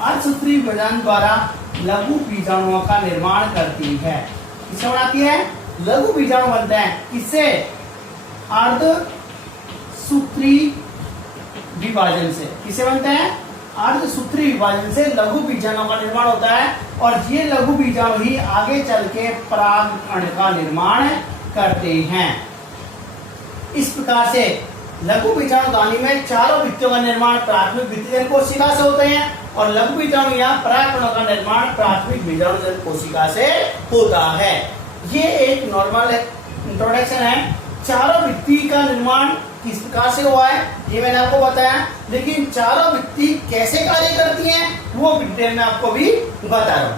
अर्धसूत्री विभाजन द्वारा लघु बीजाणुओं का निर्माण करती है। किससे बनाती है? लघु बीजाणु बनते हैं। किससे? अर्धसूत्री विभाजन से। किससे बनते हैं? अर्धसूत्री विभाजन से लघु बीजाणुओं का निर्माण होता है और ये लघु बीजाणु ही आगे चल के परागकण का निर्माण करते हैं। इस प्रकार से लघु बीजाणु दानी में चारों भित्तियों का निर्माण प्राथमिक भित्तिजन कोशिका से होते हैं और लघु बीजाणु या परागकणों का निर्माण प्राथमिक बीजाणुजन कोशिका से होता है। ये एक नॉर्मल इंट्रोडक्शन है। चारों भित्ति का निर्माण किस प्रकार से हुआ है ये मैंने आपको बताया, लेकिन चारों भित्ति कैसे कार्य करती हैं वो डिटेल में आपको भी बता रहा हूं।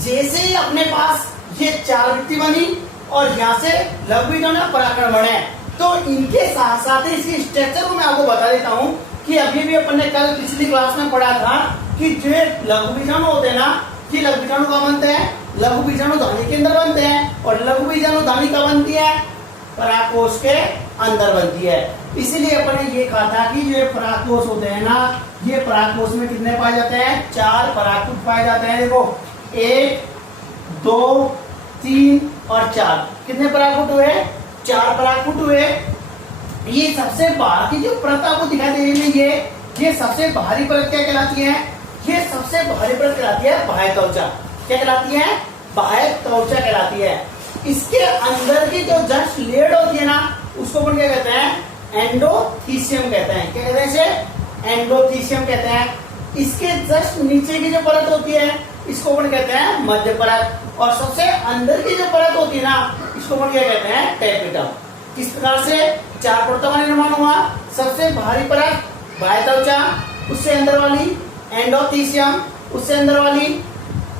जैसे ही अपने पास ये 4 भित्ति बनी और यहाँ से लघु बीजाणु परागकण बने, तो इनके साथ साथ ही इसकी स्ट्रक्चर को मैं आपको बता देता हूँ कि अभी भी अपन ने कल पिछली क्लास में पढ़ा था कि जो लघु बीजाणु होते हैं ना, ये लघु बीजाणु कहाँ बनते हैं? लघु बीजाणु धानी के अंदर बनते हैं। और लघु बीजाणु धानी कहाँ बनती है? परागकोश के अंदर बनती है। इसीलिए अपन ने ये कहा था कि जो परागकोश होते हैं ना, ये परागकोश में कितने पाए जाते हैं? 4 परागकूट पाए जाते हैं। देखो 1 2 3 और 4 कितने परागकूट हुए? 4 परागकूट हुए। ये सबसे बाहर की जो परत आपको दिखाई दे रही है, ये सबसे बाहरी परत क्या कहलाती है? ये सबसे बाहरी परत कहलाती है बाह्य त्वचा। क्या कहलाती है? बाह्य त्वचा कहलाती है। इसके अंदर की जो जस्ट लेयर होती है ना, उसको अपन क्या कहते हैं? एंडोथीसियम कहते हैं। क्या कहते हैं इसे? एंडोथीसियम कहते हैं। इसके जस्ट नीचे की जो परत होती है, इसको अपन कहते हैं मध्य परत। और सबसे अंदर की जो परत होती है ना, इसको अपन क्या कहते हैं? टेपिटम। किस प्रकार से 4 परतों का निर्माण हुआ? सबसे बाहरी परत बाह्य त्वचा, उससे अंदर वाली एंडोथीसियम, उससे अंदर वाली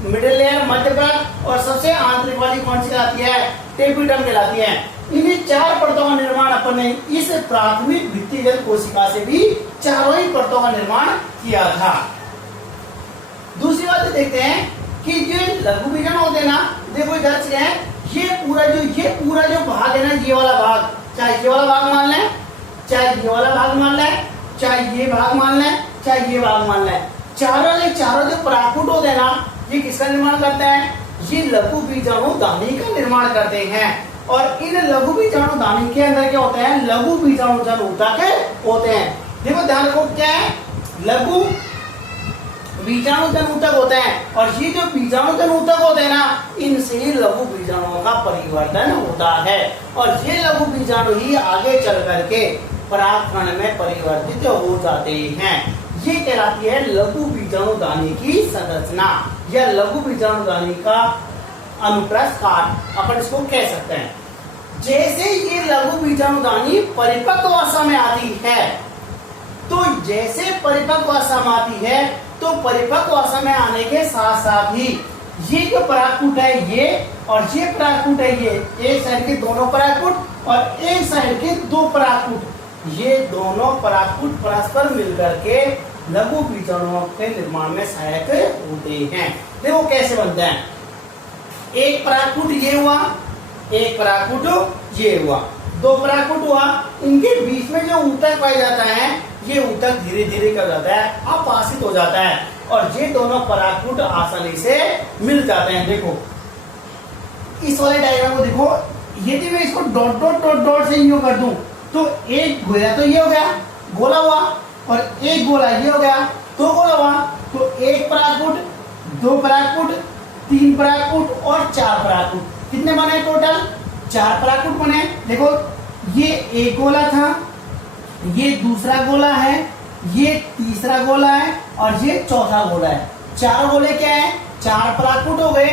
मिडिल लेयर मध्य परत और सबसे आंतरिक वाली कौन सी कहलाती है? टेपिटम कहलाती है। इन्हीं 4 परतों का निर्माण अपन ने इस प्राथमिक भित्तिजन कोशिका से भी चारों ही परतों का निर्माण किया था। दूसरी बात देखते हैं कि जो लघु बीजाणु होते हैं ना, देखो इधर से है, ये पूरा जो भाग है ना, ये वाला भाग, चाहे ये वाला भाग मान लें, चाहे ये वाला भाग मान लें, चाहे ये भाग मान लें, चाहे ये भाग मान लें, चारों जो परागकूट होते हैं ना, ये किसका निर्माण करते हैं? ये लघु बीजाणु दानी का निर्माण करते हैं। और इन लघु बीजाणु दानी के अंदर क्या होते हैं? लघु बीजाणु जन ऊतक होते हैं। देखो ध्यान रखो, क्या है? लघु बीजाणु जन ऊतक होते हैं। और ये जो बीजाणु जन ऊतक होते हैं ना, इनसे ही लघु बीजाणुओं का परिवर्तन होता है और ये लघु बीजाणु ही आगे चल करके परागकण में परिवर्तित हो जाते हैं। ये कहलाती है लघु बीजाणु दानी की संरचना या लघु बीजाणु दानी का अनुप्रस्थ काट, अपन इसको कह सकते हैं। जैसे ये लघु बीजाणु दानी परिपक्व अवस्था में आती है, तो जैसे परिपक्व अवस्था में आती है, तो परिपक्व अवस्था में आने के साथ साथ ही ये जो परागपुट है ये और ये परागपुट है ये, एक साइड के दोनों परागपुट और एक साइड के दो परागपुट, ये दोनों परागपुट परस्पर मिलकर के लघु बीजाणुओं के निर्माण में सहायक होते हैं। देखो कैसे बनते हैं, एक परागपुट ये हुआ, एक परागपुट ये हुआ, दो परागपुट हुआ, इनके बीच में जो ऊतक पाया जाता है ये ऊतक धीरे धीरे क्या हो जाता है, अपाशित हो जाता है और ये दोनों परागपुट आसानी से मिल जाते हैं। देखो इस वाले डायग्राम को देखो, यदि मैं इसको डॉट डॉट डॉट डॉट से यूं कर दूं तो एक गोला तो ये हो गया गोला हुआ और एक गोला ये हो गया तो गोला हुआ, तो एक परागपुट, दो परागपुट, तीन परागपुट और चार परागपुट, कितने बने टोटल, चार परागपुट बने। देखो ये एक गोला था, ये दूसरा गोला है, ये तीसरा गोला है और ये चौथा गोला है। चार गोले क्या है, चार परागपुट हो गए।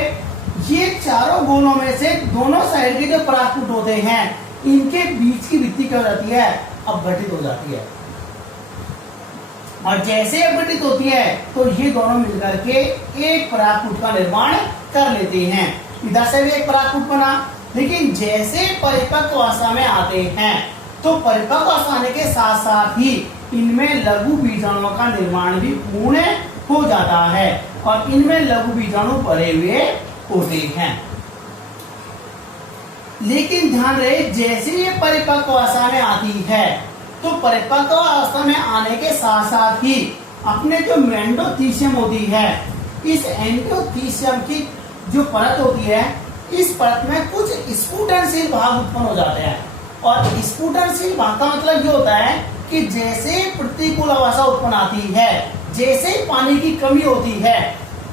ये चारों गोलों में से दोनों साइड के जो परागपुट होते हैं इनके बीच की भित्ति क्या हो जाती है, अपघटित हो जाती है और जैसे अपघटित होती है तो ये दोनों मिलकर के एक परागपुट का निर्माण कर लेते हैं। इधर से भी एक परागपुट बना, लेकिन जैसे परिपक्व अवस्था में आते हैं तो परिपक्व अवस्था आने के साथ साथ ही इनमें लघु बीजाणुओं का निर्माण भी पूर्ण हो जाता है और इनमें लघु बीजाणु भरे हुए होते हैं। लेकिन ध्यान रहे, जैसे ये परिपक्व अवस्था में आती है तो परिपक्व अवस्था में आने के साथ साथ ही अपने जो एंडोथीसियम होती है, इस एंडोथीसियम की जो परत होती है, इस परत में कुछ स्फुटनशील भाग उत्पन्न हो जाते हैं और स्फुटनशील भाग का मतलब ये होता है कि जैसे प्रतिकूल अवस्था उत्पन्न आती है, जैसे पानी की कमी होती है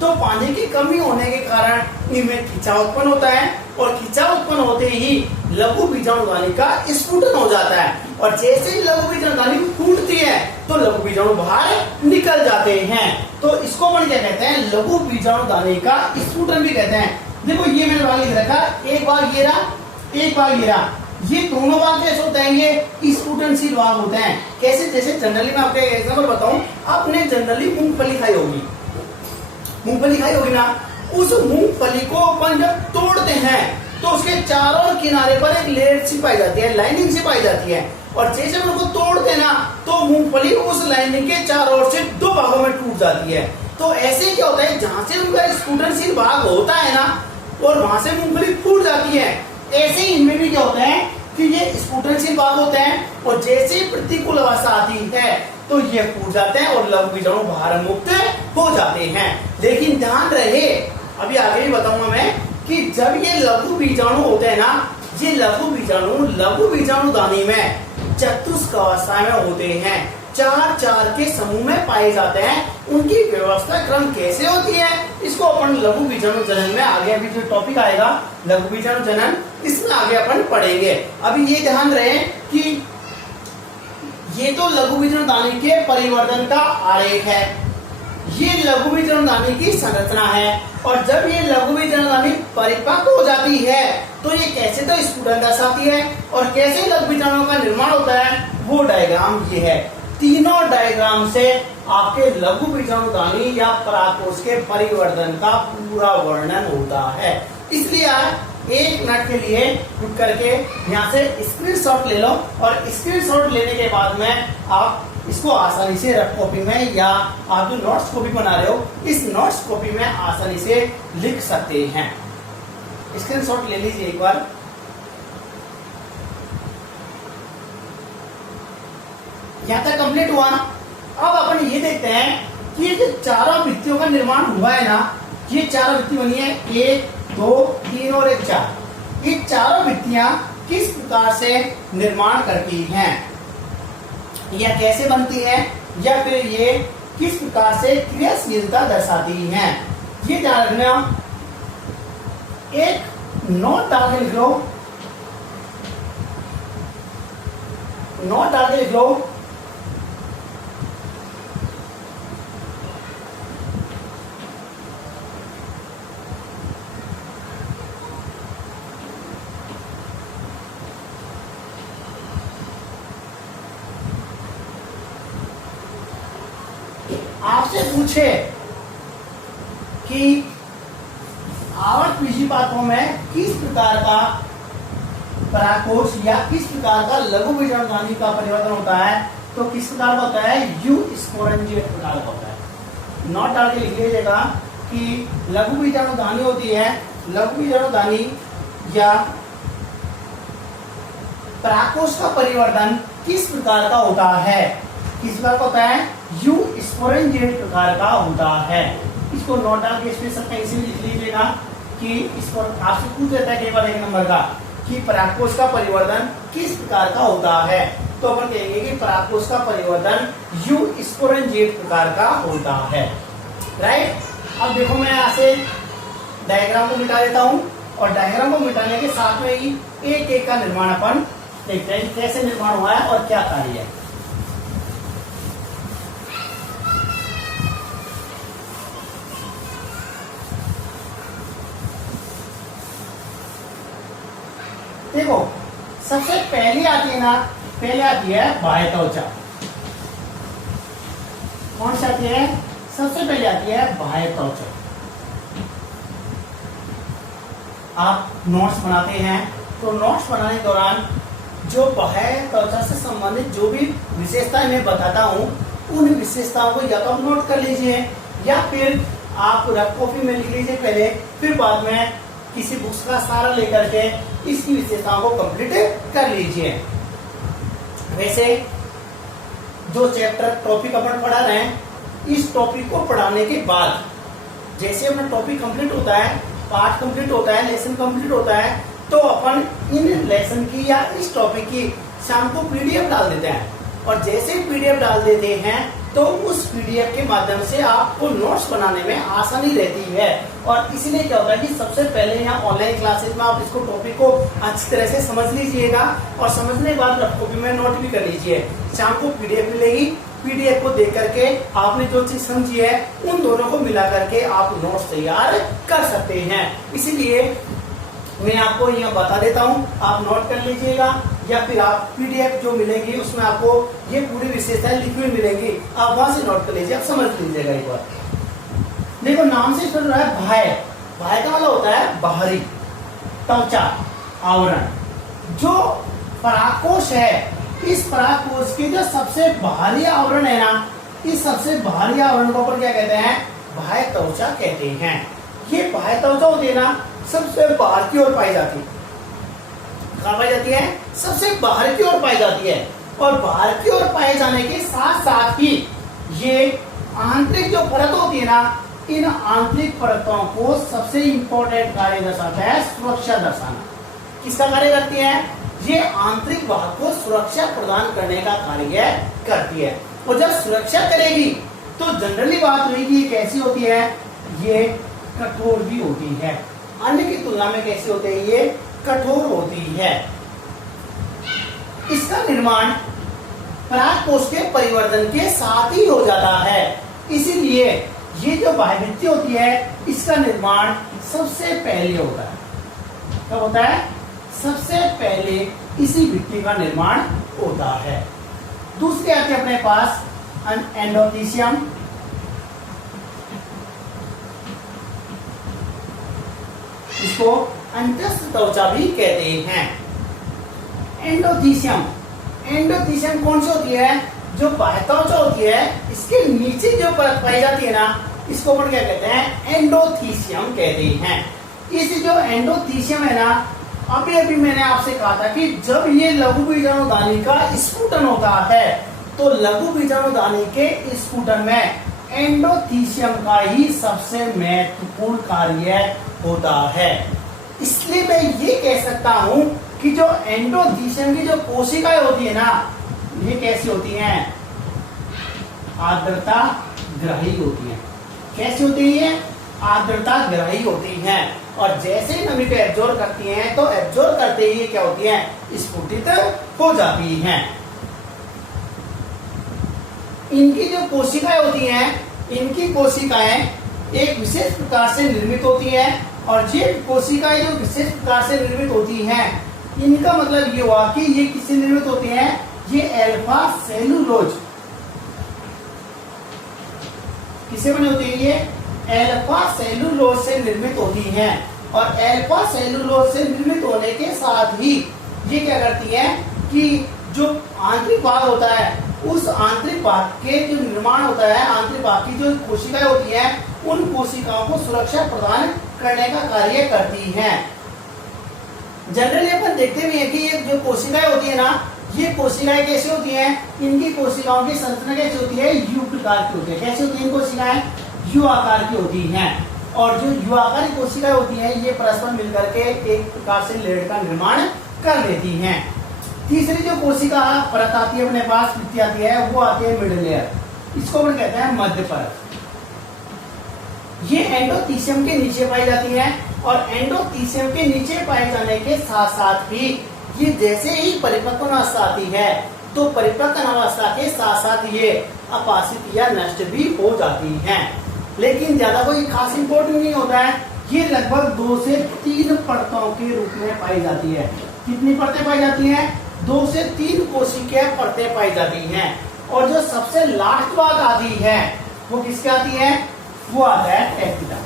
तो पानी की कमी होने के कारण इनमें खिंचाव उत्पन्न होता है और खिंचाव उत्पन्न होते ही लघु बीजाणु दानी का स्फुटन हो जाता है और जैसे ही लघु बीजाणु दानी फूटती है तो लघु बीजाणु बाहर निकल जाते हैं। तो इसको अपन क्या कहते हैं, लघु बीजाणु दानी का स्फुटन भी कहते हैं। देखो ये मैंने भाग लिख रखा, एक भाग ये रहा, एक भाग ये रहा, ये दोनों भाग कैसे होते हैं, ये स्फुटनशील भाग होते हैं। कैसे, जैसे जनरली मैं आपको एक एग्जांपल बताऊं, आपने जनरली मूंगफली खाई होगी, मूंगफली खाई होगी ना, उस मूंगफली को अपन जब तोड़ते हैं तो उसके चारों किनारे पर एक लेयर सी पाई जाती है, लाइनिंग सी पाई जाती है और जैसे हम उसको तोड़ते हैं ना तो मूंगफली उस लाइनिंग के चारों ओर से दो भागों में टूट जाती है। तो ऐसे क्या होता है, जहां से उनका स्फुटनशील भाग होता है ना और वहां से मूंगफली फूट जाती है, ऐसे ही इनमें भी क्या होता है कि ये स्फुटनशील भाग होते हैं और जैसे ही प्रतिकूल अवस्था आती है तो ये फूट जाते हैं और लघु बीजाणु बाहर मुक्त हो जाते हैं। लेकिन ध्यान रहे, अभी आगे भी बताऊंगा मैं कि जब ये लघु बीजाणु होते हैं ना, ये लघु बीजाणु दानी में चतुष्क अवस्था में होते हैं, चार चार के समूह में पाए जाते हैं। उनकी व्यवस्था क्रम कैसे होती है, इसको अपन लघु बीजाणु जनन में आगे अभी जो टॉपिक आएगा लघु बीजाणु जनन, इसमें आगे अपन पढ़ेंगे। अभी ये ध्यान रहे कि ये तो लघु बीजाणु दानी के परिवर्तन का आरेख है, ये लघु बीजाणु दानी की संरचना है और जब ये लघु बीजाणु दानी परिपक्व हो जाती है तो ये कैसे तो स्फुटन दर्शाती है और कैसे लघु बीजाणुओं का निर्माण होता है वो डायग्राम ये है। तीनों डायग्राम से आपके लघु बीजाणु दानी या परागकोश के परिवर्तन का पूरा वर्णन होता है। इसलिए आप एक मिनट के लिए रुक करके यहाँ से स्क्रीनशॉट ले लो और स्क्रीनशॉट लेने के बाद में आप इसको आसानी से रफ कॉपी में या आप जो नोट्स कॉपी बना रहे हो इस नोट्स कॉपी में आसानी से लिख सकते हैं। स्क्रीनशॉट ले लीजिए एक बार। यहाँ तक कंप्लीट हुआ। अब अपन ये देखते हैं कि ये जो चारों भित्तियों का निर्माण हुआ है ना, ये चारों भित्ति बनी है, 1 2 3 और 1 4। ये चारों भित्तियां किस प्रकार से निर्माण करती हैं या कैसे बनती है या फिर ये किस प्रकार से क्रियाशीलता दर्शाती हैं, ये ध्यान रखना। एक नोट डाल के लिख लो, नोट डाल के लिख लो। आपसे पूछे कि आवर्त विषिपातों में किस प्रकार का पराकोष या किस प्रकार का लघु बीजाणुधानी का परिवर्तन होता है, तो किस प्रकार का होता है, यू स्पोरेंजिएट प्रकार का होता है। नोट डाल के लिख लीजिएगा कि लघु बीजाणुधानी होती है, लघु बीजाणुधानी या पराकोष का परिवर्तन किस प्रकार का होता है, किस प्रकार का होता है, यू स्पोरेंजिएट प्रकार का होता है। इसको नोट डाल के स्पेशल कहीं से भी लिख लीजिएगा कि इस पर आपसे पूछ देता है कई बार एक नंबर का कि परागकोश का परिवर्तन किस प्रकार का होता है, तो अपन कहेंगे कि परागकोश का परिवर्तन यू स्पोरेंजिएट प्रकार का होता है। राइट। अब देखो मैं यहाँ से डायग्राम को मिटा देता हूँ और डायग्राम को मिटाने के साथ में ही एक एक का निर्माण अपन देखते हैं कैसे निर्माण हुआ है और क्या कार्य है। देखो सबसे पहले आती है ना, पहले आती है बाह्य त्वचा। कौन सी आती है, सबसे पहले आती है बाह्य त्वचा। आप नोट्स बनाते हैं तो नोट्स बनाने के दौरान जो बाह्य त्वचा से संबंधित जो भी विशेषताएं मैं बताता हूँ उन विशेषताओं को या तो आप नोट कर लीजिए या फिर आप रफ कॉपी में लिख लीजिए पहले, फिर बाद में किसी बुक्स का सहारा लेकर के इसकी विशेषताओं को कंप्लीट कर लीजिए। वैसे जो चैप्टर टॉपिक अपन पढ़ा रहे हैं, इस टॉपिक को पढ़ाने के बाद जैसे अपना टॉपिक कंप्लीट होता है, पार्ट कंप्लीट होता है, लेसन कंप्लीट होता है, तो अपन इन लेसन की या इस टॉपिक की शाम को पीडीएफ डाल देते हैं और जैसे पीडीएफ डाल देते हैं तो उस पीडीएफ के माध्यम से आपको नोट्स बनाने में आसानी रहती है। और इसीलिए क्या होता है कि सबसे पहले यहाँ ऑनलाइन क्लासेस में आप इसको टॉपिक को अच्छी तरह से समझ लीजिएगा और समझने के बाद रफ कॉपी में नोट भी कर लीजिए। शाम को पीडीएफ मिलेगी, पीडीएफ को देख करके आपने जो चीज समझी है उन दोनों को मिला करके आप नोट्स तैयार कर सकते हैं। इसीलिए मैं आपको यहाँ बता देता हूँ, आप नोट कर लीजिएगा या फिर आप पीडीएफ जो मिलेगी उसमें आपको ये पूरी विशेषताएं लिखी हुई मिलेंगी, आप वहां से नोट कर लीजिए, आप समझ लीजिएगा एक बार। देखो नाम से चल रहा है बाह्य, बाह्य का मतलब होता है बाहरी त्वचा आवरण। जो परागकोश है, इस परागकोश के जो सबसे बाहरी आवरण है ना, इस सबसे बाहरी आवरण को अपन क्या कहते हैं, बाह्य त्वचा कहते हैं। ये बाह्य त्वचा होती है ना, सबसे बाहर की ओर पाई जाती है। कहाँ पाई जाती है, सबसे बाहर की ओर पाई जाती है। और बाहर की ओर पाए जाने के साथ साथ ही ये आंतरिक जो परत होती है ना, इन आंतरिक परतों को सबसे इंपॉर्टेंट कार्य दर्शाता है सुरक्षा दर्शाना। किसका कार्य करती है, ये आंतरिक भाग को सुरक्षा प्रदान करने का कार्य करती है। और जब सुरक्षा करेगी तो जनरली बात हुई कि ये कैसी होती है, ये कठोर भी होती है। अन्य की तुलना में कैसी होती है, ये कठोर होती है। इसका निर्माण परागकोश के परिवर्तन के साथ ही हो जाता है। इसीलिए ये जो बाह्यभित्ति होती है, इसका निर्माण सबसे पहले होता है। कब होता है, सबसे पहले इसी भित्ति का निर्माण होता है। दूसरी आती है अपने पास एंडोथीसियम। इसको अंतस्थ त्वचा भी कहते हैं। एंडोथीसियम, एंडोथीसियम कौन सी होती है, जो बाह्य त्वचा होती है इसके नीचे जो परत पाई जाती है ना, इसको अपन क्या कहते हैं, एंडोथीसियम कहते हैं। इस जो एंडोथीसियम है ना, अभी अभी मैंने आपसे कहा था कि जब ये लघु बीजाणुधानी का स्फुटन होता है तो लघु बीजाणुधानी के स्फुटन में एंडोथीसियम का ही सबसे महत्वपूर्ण कार्य होता है। इसलिए मैं ये कह सकता हूं कि जो एंडोथीसियम की जो कोशिकाएं होती है ना, ये कैसी होती हैं, आर्द्रता ग्राही होती हैं। कैसी होती है, आर्द्रता ग्राही होती हैं। और जैसे ही नमी को एब्जॉर्ब करती हैं तो एब्जॉर्ब करते ही क्या होती हैं, स्फुटित हो जाती हैं। इनकी जो कोशिकाएं होती हैं, इनकी कोशिकाएं एक विशेष प्रकार से निर्मित होती हैं। और ये कोशिकाएं जो विशेष प्रकार से निर्मित होती हैं, इनका मतलब ये हुआ कि ये किससे निर्मित होती हैं, ये अल्फा सेलुलोज, किससे बनी होती है? ये अल्फा सेलुलोज से निर्मित होती हैं। और अल्फा सेलुलोज से निर्मित होने के साथ ही ये क्या करती हैं कि जो आंतरिक भाग होता है, उस आंतरिक भाग के जो निर्माण होता है, आंतरिक भाग की जो कोशिकाएं होती हैं, उन कोशिकाओं को सुरक्षा प्रदान करने का कार्य करती हैं। जनरली अपन देखते भी हैं कि ये जो कोशिकाएं होती है ना, ये कोशिकाएं कैसी होती हैं? इनकी कोशिकाओं की संरचना कैसी होती है? यू प्रकार की होती है। कैसी होती है कोशिकाएं? यू आकार की होती हैं। और जो यू आकार की कोशिकाएं होती हैं, ये परस्पर मिलकर के एक प्रकार से लेड का निर्माण कर लेती हैं। तीसरी जो कोशिका परत आती है अपने पास, द्वितीय आती है, वो आती है मिडिल लेयर। इसको अपन कहते हैं मध्य परत। ये एंडोथीसियम के नीचे पाई जाती है। और एंडोथीसियम के नीचे पाए जाने के साथ साथ ही ये जैसे ही परिपक्व अवस्था आती है, तो परिपक्व अवस्था के साथ साथ ये अपासित या नष्ट भी हो जाती हैं। लेकिन ज्यादा कोई खास इंपॉर्टेंट नहीं होता है। ये लगभग 2 से 3 परतों के रूप में पाई जाती है। कितनी परतें पाई जाती हैं? 2 से 3 कोशिकीय परतें पाई जाती हैं। और जो सबसे लास्ट भाग आती है, वो किसकी आती है? वो आता है टेस्टिटा।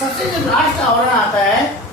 सबसे जो लास्ट आवरण आता है,